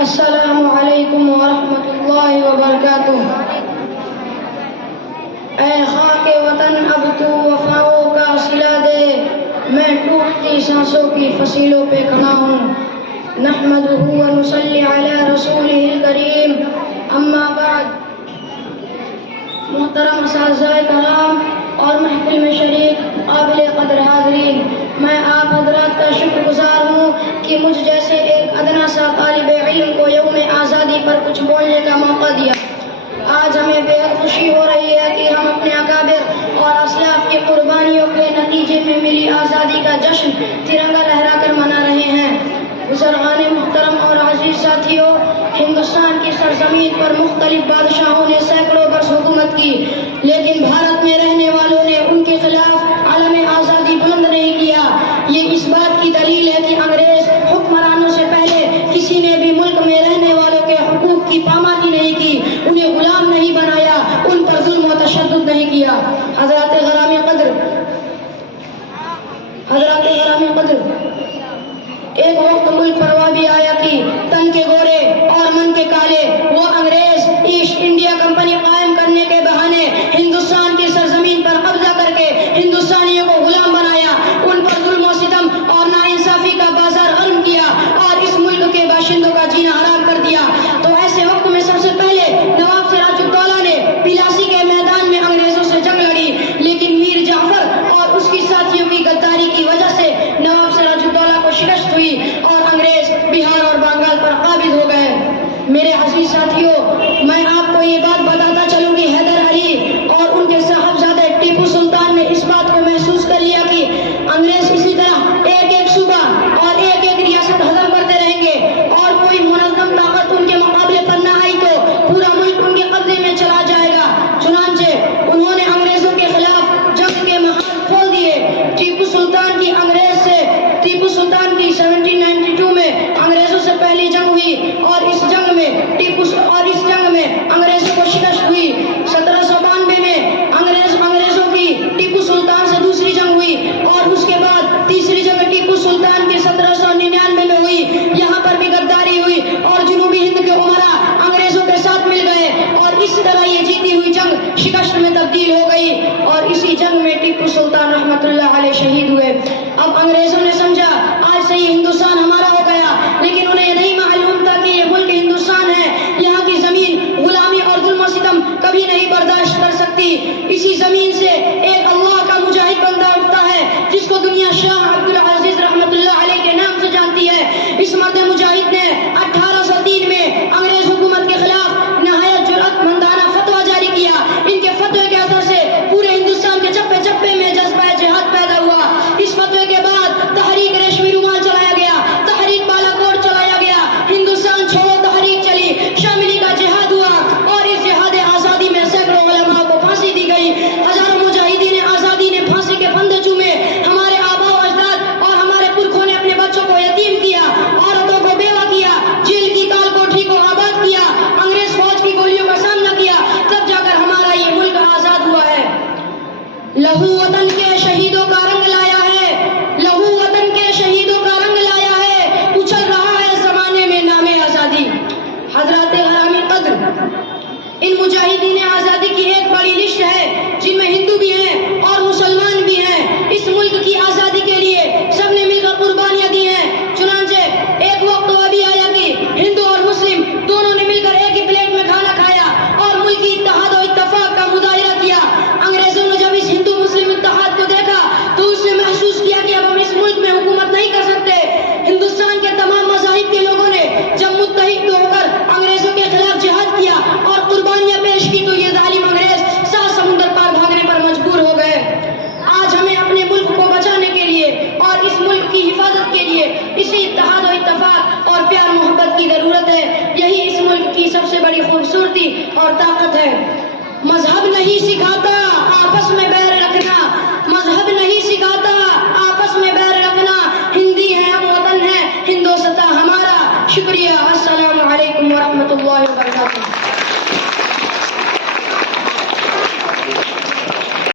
السلام علیکم ورحمۃ اللہ وبرکاتہ۔ اے خاک وطن اب تو وفاؤں کا صلہ دے، میں ٹوٹتی سانسوں کی فصیلوں پہ کھڑا ہوں۔ نحمدہ ونصلی علی رسولہ الکریم، اما بعد۔ محترم اساتذہ کرام اور محفل میں شریک قابل قدر حاضرین، میں آپ حضرات کا شکر گزار ہوں کہ مجھ جیسے ایک ادنا سا طالب علم کو یوم آزادی پر کچھ بولنے کا موقع دیا۔ آج ہمیں بے حد خوشی ہو رہی ہے کہ ہم اپنے اکابر اور اسلاف کی قربانیوں کے نتیجے میں ملی آزادی کا جشن ترنگا لہرا کر منا رہے ہیں۔ بزرگان محترم اور عزیز ساتھیوں، ہندوستان کی سرزمین پر مختلف بادشاہوں نے سینکڑوں برس حکومت کی، لیکن بھارت میں رہنے والوں نے ان کے خلاف علم آزادی بلند نہیں کیا۔ یہ اس بات کی دلیل ہے کہ انگریز حکمرانوں سے پہلے کسی نے بھی ملک میں رہنے والوں کے حقوق کی پامالی نہیں کی، انہیں غلام نہیں بنایا، ان پر ظلم و تشدد نہیں کیا۔ حضرات گرامی قدر، ایک وقت ملک پر وابی آیا کہ تن کے گورے اور من کے کالے وہ انگریز ایسٹ انڈیا کمپنی قائم کرنے کے بہانے ہندوستان کی سرزمین پر قبضہ کر کے ہندوستانیوں کو غلام بنایا، ان پر ظلم و ستم اور ناانصافی کا بازار غرم کیا اور اس ملک کے باشندوں کا جینا حرام کر دیا۔ تو ایسے وقت میں سب سے پہلے نواب سراج الدولہ نے پلاسی کے میدان میں انگریزوں سے جنگ لڑی، لیکن میر جعفر اور اس کی ساتھیوں کی غداری کی وجہ سے نواب سراج الدولہ کو شکست ہوئی اور انگریز بہار اور بنگال پر قابض ہو گئے۔ میرے عزیز ساتھیوں، میں آپ کو یہ بات بتاتا چلوں کہ حیدر علی اور ان کے صاحبزادے ٹیپو سلطان نے اس بات کو محسوس کر لیا کہ انگریز اسی طرح ایک ایک صوبہ اور ایک ایک ریاست ہضم کرتے رہیں گے اور کوئی منظم طاقت ان کے مقابلے پر نہ آئی تو پورا ملک ان کے قبضے میں چلا جائے گا۔ چنانچہ انہوں نے انگریزوں کے خلاف جنگ کے محاذ کھول دیے۔ ٹیپو سلطان کی 1792 میں انگریزوں سے پہلی جنگ ہوئی اور اس جنگ میں انگریزوں کو شکست ہوئی۔ 1792 میں انگریزوں کی ٹیپو سلطان سے دوسری جنگ ہوئی اور اس کے بعد تیسری جنگ ٹیپو سلطان کی 1799 میں ہوئی۔ یہاں پر بھی غداری ہوئی اور جنوبی ہند کے امراء انگریزوں کے ساتھ مل گئے اور اس طرح یہ جیتی ہوئی جنگ شکست میں تبدیل ہو گئی اور اسی جنگ میں ٹیپو سلطان رحمۃ اللہ علیہ شہید ہوئے۔